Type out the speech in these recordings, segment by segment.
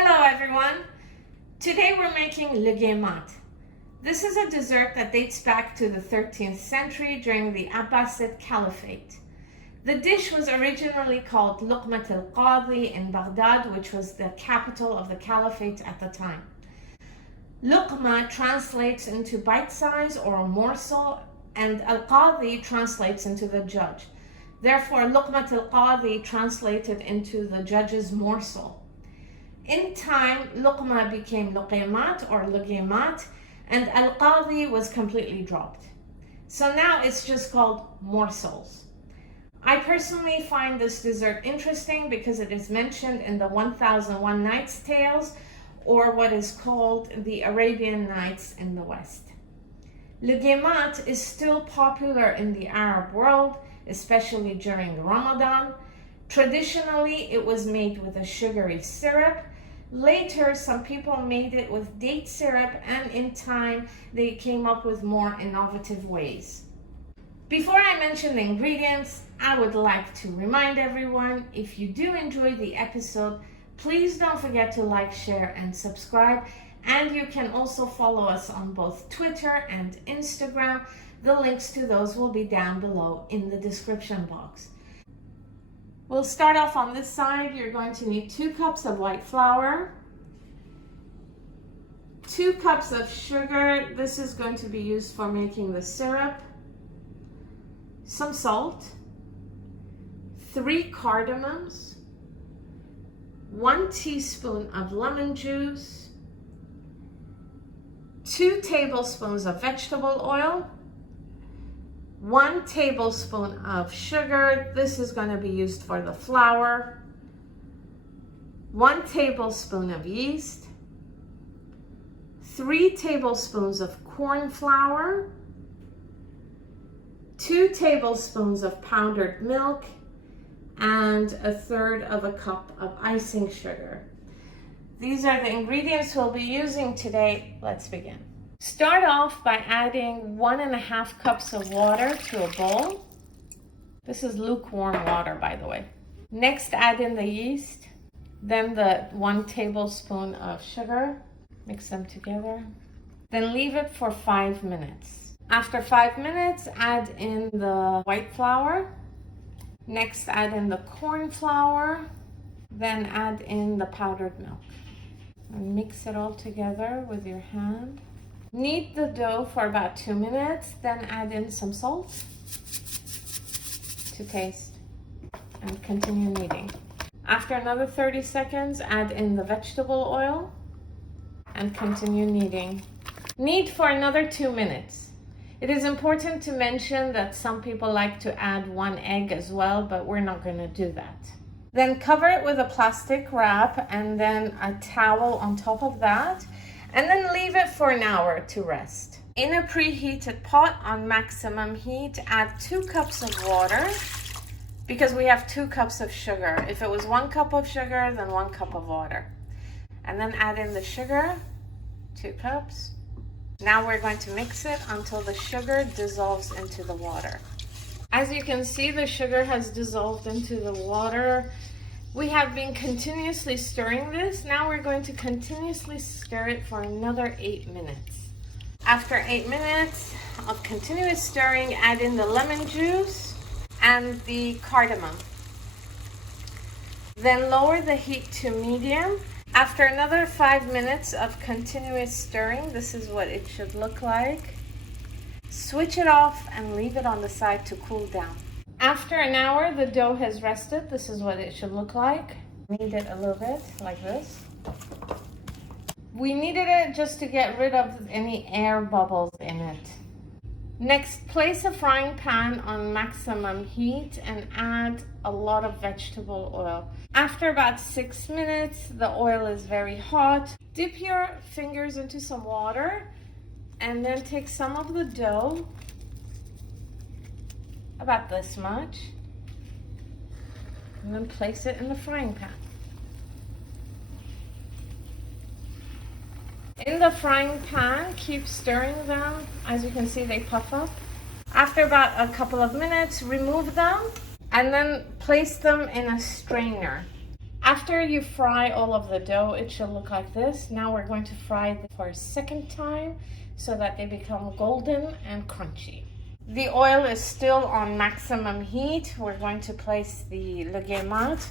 Hello everyone! Today we're making Logaimat. This is a dessert that dates back to the 13th century during the Abbasid Caliphate. The dish was originally called Logaimat al-Qadi in Baghdad, which was the capital of the Caliphate at the time. Luqma translates into bite size or morsel, and al-Qadi translates into the judge. Therefore, Logaimat al-Qadi translated into the judge's morsel. In time, Luqma became Logaimat or Logaimat, and al-Qadi was completely dropped. So now it's just called morsels. I personally find this dessert interesting because it is mentioned in the 1001 Nights tales, or what is called the Arabian Nights in the West. Logaimat is still popular in the Arab world, especially during Ramadan. Traditionally, it was made with a sugary syrup. Later, some people made it with date syrup, and in time, they came up with more innovative ways. Before I mention the ingredients, I would like to remind everyone, if you do enjoy the episode, please don't forget to like, share, and subscribe. And you can also follow us on both Twitter and Instagram. The links to those will be down below in the description box. We'll start off on this side. You're going to need 2 cups of white flour, 2 cups of sugar. This is going to be used for making the syrup, some salt, 3 cardamoms, 1 teaspoon of lemon juice, 2 tablespoons of vegetable oil, 1 tablespoon of sugar. This is going to be used for the flour, 1 tablespoon of yeast, 3 tablespoons of corn flour, 2 tablespoons of powdered milk, and 1/3 of a cup of icing sugar. These are the ingredients we'll be using today. Let's begin. Start off by adding 1.5 cups of water to a bowl. This is lukewarm water, by the way. Next, add in the yeast, then the 1 tablespoon of sugar. Mix them together. Then leave it for 5 minutes. After 5 minutes, add in the white flour. Next, add in the corn flour. Then add in the powdered milk. And mix it all together with your hand. Knead the dough for about 2 minutes, then add in some salt to taste and continue kneading. After another 30 seconds, add in the vegetable oil and continue kneading. Knead for another 2 minutes. It is important to mention that some people like to add 1 egg as well, but we're not going to do that. Then cover it with a plastic wrap and then a towel on top of that, and then leave it for an hour to rest. In a preheated pot on maximum heat, add 2 cups of water because we have 2 cups of sugar. If it was 1 cup of sugar, then 1 cup of water. And then add in the sugar, 2 cups. Now we're going to mix it until the sugar dissolves into the water. As you can see, the sugar has dissolved into the water. We have been continuously stirring this. Now we're going to continuously stir it for another 8 minutes. After 8 minutes of continuous stirring, add in the lemon juice and the cardamom. Then lower the heat to medium. After another 5 minutes of continuous stirring, this is what it should look like. Switch it off and leave it on the side to cool down. After an hour, the dough has rested. This is what it should look like. Knead it a little bit like this. We kneaded it just to get rid of any air bubbles in it. Next, place a frying pan on maximum heat and add a lot of vegetable oil. After about 6 minutes, the oil is very hot. Dip your fingers into some water and then take some of the dough, about this much, and then place it in the frying pan. In the frying pan, keep stirring them. As you can see, they puff up. After about a couple of minutes, remove them and then place them in a strainer. After you fry all of the dough, it should look like this. Now we're going to fry them for a second time so that they become golden and crunchy. The oil is still on maximum heat. We're going to place the Logaimat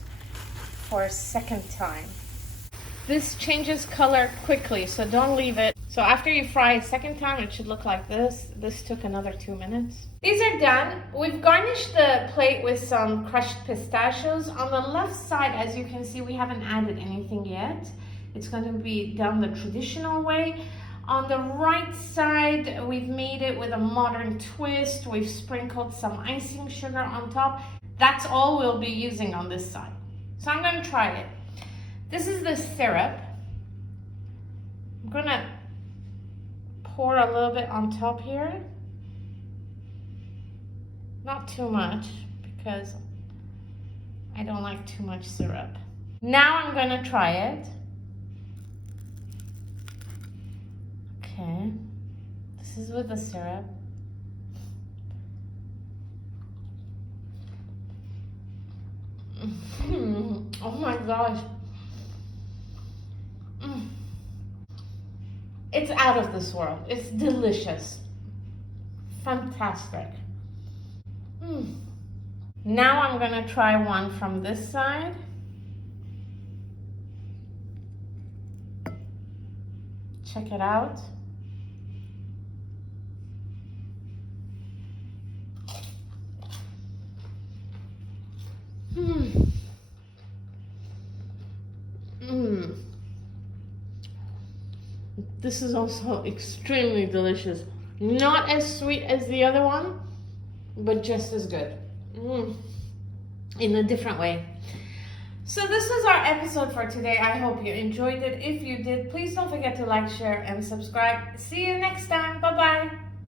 for a second time. This changes color quickly, so don't leave it. So after you fry a second time, it should look like this. This took another 2 minutes. These are done. We've garnished the plate with some crushed pistachios. On the left side, as you can see, we haven't added anything yet. It's going to be done the traditional way. On the right side, we've made it with a modern twist. We've sprinkled some icing sugar on top. That's all we'll be using on this side. So I'm going to try it. This is the syrup. I'm going to pour a little bit on top here. Not too much, because I don't like too much syrup. Now I'm going to try it. Okay, this is with the syrup. Oh my gosh. It's out of this world. It's delicious. Fantastic. Now I'm gonna try one from this side. Check it out. This is also extremely delicious. Not as sweet as the other one, but just as good. In a different way. So this was our episode for today. I hope you enjoyed it. If you did, please don't forget to like, share, and subscribe. See you next time. Bye-bye.